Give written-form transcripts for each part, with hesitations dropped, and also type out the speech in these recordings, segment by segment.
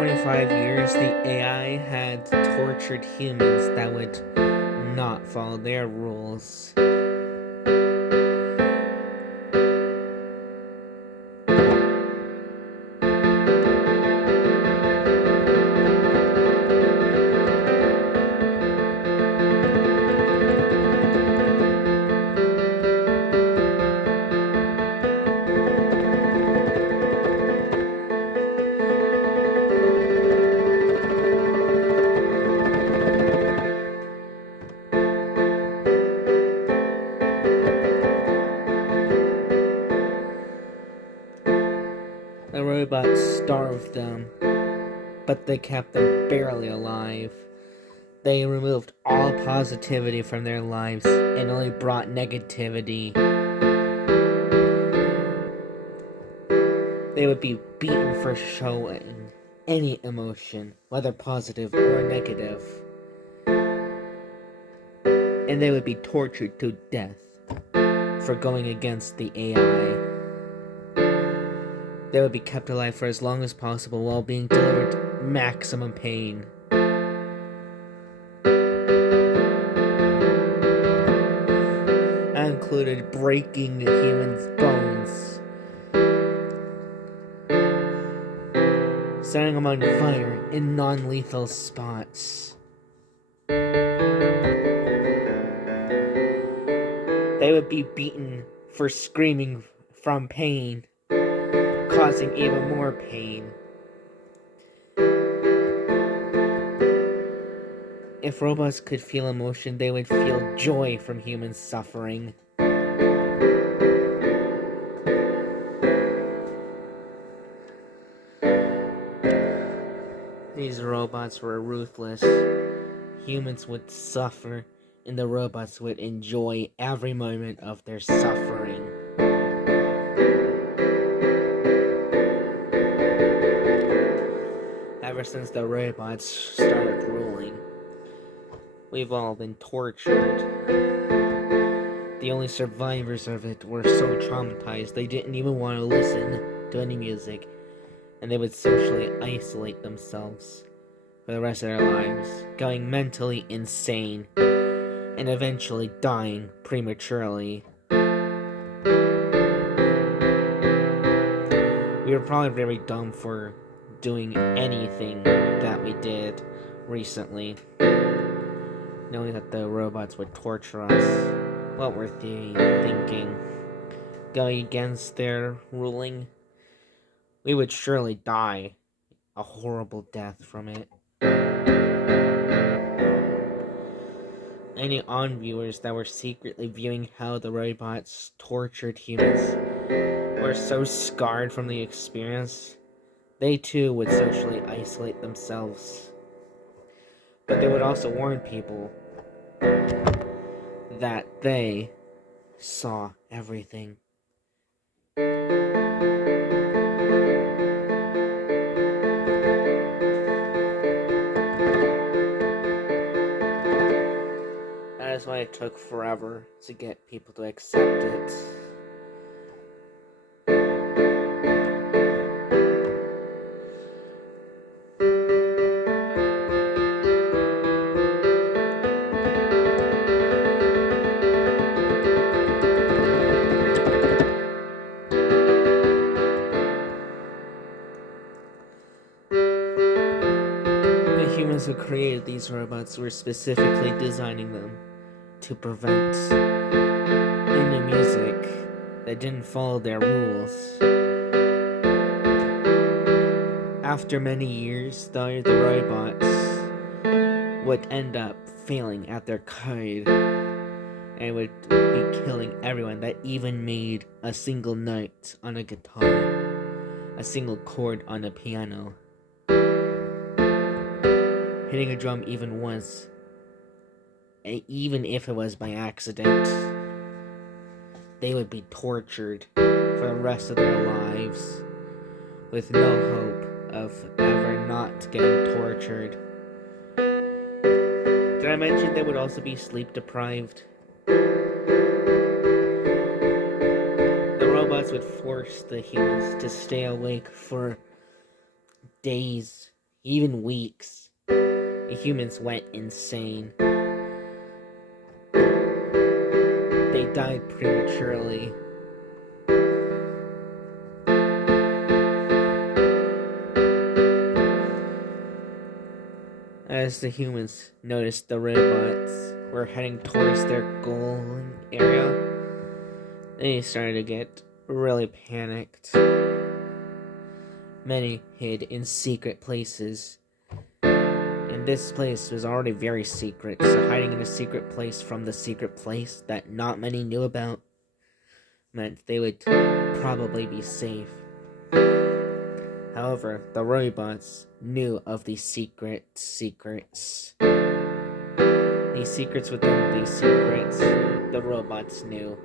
25 years, the AI had tortured humans that would not follow their rules. The robots starved them, but they kept them barely alive. They removed all positivity from their lives and only brought negativity. They would be beaten for showing any emotion, whether positive or negative. And they would be tortured to death for going against the AI. They would be kept alive for as long as possible while being delivered maximum pain. That included breaking humans' bones, setting them on fire in non-lethal spots. They would be beaten for screaming from pain, causing even more pain. If robots could feel emotion, they would feel joy from human suffering. These robots were ruthless. Humans would suffer, and the robots would enjoy every moment of their suffering. Ever since the robots started ruling, we've all been tortured. The only survivors of it were so traumatized they didn't even want to listen to any music, and they would socially isolate themselves for the rest of their lives, going mentally insane and eventually dying prematurely. We were probably very dumb for doing anything that we did recently, knowing that the robots would torture us. What were they thinking? Going against their ruling? We would surely die a horrible death from it. Any on-viewers that were secretly viewing how the robots tortured humans were so scarred from the experience, they too would socially isolate themselves. But they would also warn people that they saw everything. That is why it took forever to get people to accept it. The humans who created these robots were specifically designing them to prevent any music that didn't follow their rules. After many years, though, the robots would end up failing at their code and would be killing everyone that even made a single note on a guitar, a single chord on a piano. Hitting a drum even once, even if it was by accident, they would be tortured for the rest of their lives with no hope of ever not getting tortured. Did I mention they would also be sleep deprived? The robots would force the humans to stay awake for days, even weeks. The humans went insane. They died prematurely. As the humans noticed the robots were heading towards their goal area, they started to get really panicked. Many hid in secret places. And this place was already very secret, so hiding in a secret place from the secret place that not many knew about meant they would probably be safe. However, the robots knew of these secrets. These secrets within these secrets, the robots knew.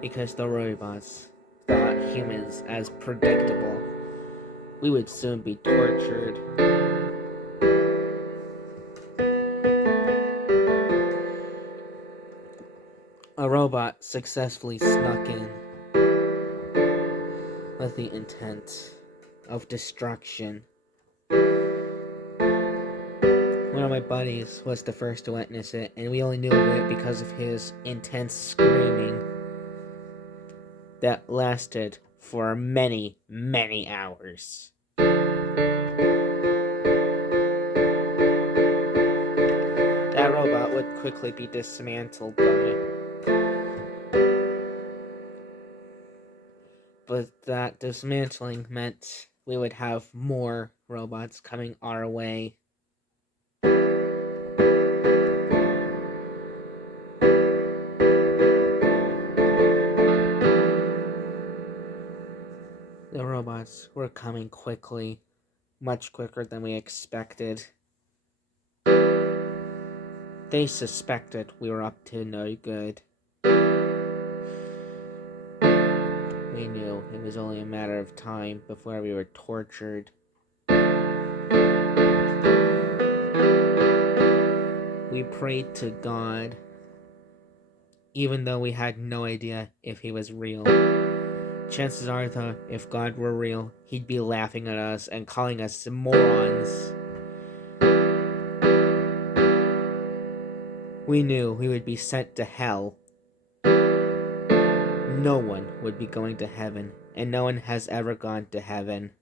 Because the robots thought humans as predictable. We would soon be tortured. A robot successfully snuck in with the intent of destruction. One of my buddies was the first to witness it, and we only knew of it because of his intense screaming that lasted for many, many hours. That robot would quickly be dismantled by it. But that dismantling meant we would have more robots coming our way. The robots were coming quickly, much quicker than we expected. They suspected we were up to no good. We knew it was only a matter of time before we were tortured. We prayed to God, even though we had no idea if he was real. Chances are, though, if God were real, he'd be laughing at us and calling us morons. We knew we would be sent to hell. No one would be going to heaven, and no one has ever gone to heaven.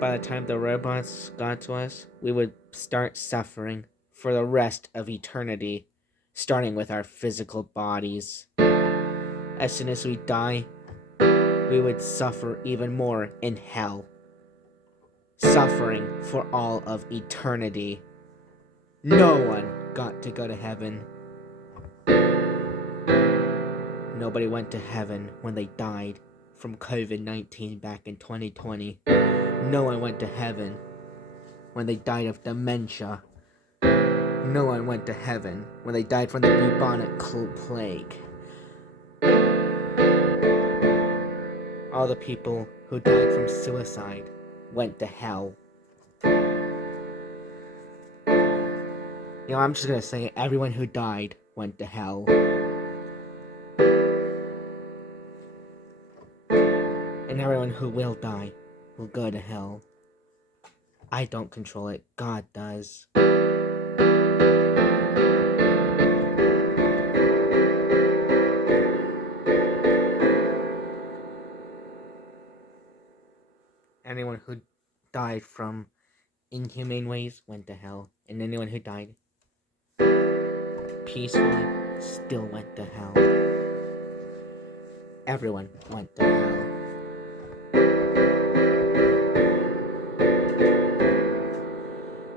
By the time the robots got to us, we would start suffering for the rest of eternity, starting with our physical bodies. As soon as we die, we would suffer even more in hell. Suffering for all of eternity. No one got to go to heaven. Nobody went to heaven when they died from COVID-19 back in 2020. No one went to heaven when they died of dementia. No one went to heaven when they died from the bubonic plague. All the people who died from suicide went to hell. I'm just gonna say everyone who died went to hell. And everyone who will die will go to hell. I don't control it, God does. Anyone who died from inhumane ways went to hell, and anyone who died peacefully still went to hell. Everyone went to hell.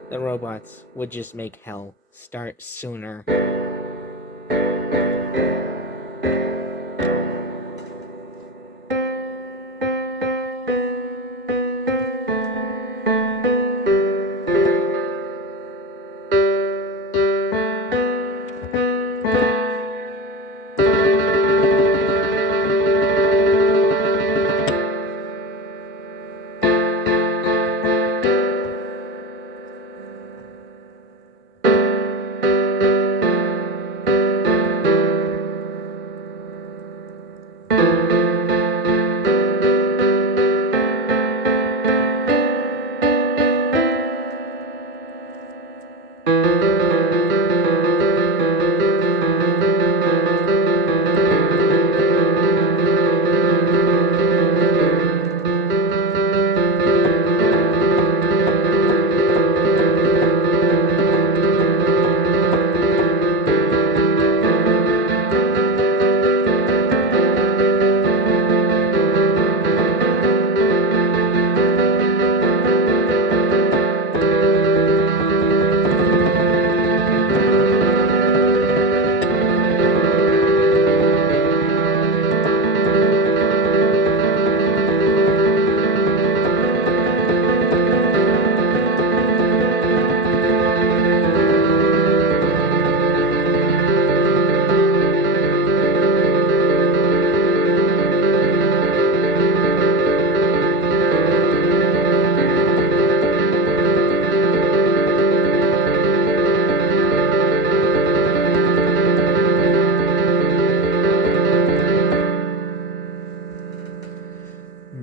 The robots would just make hell start sooner.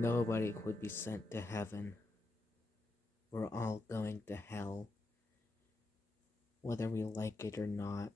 Nobody would be sent to heaven. We're all going to hell, whether we like it or not.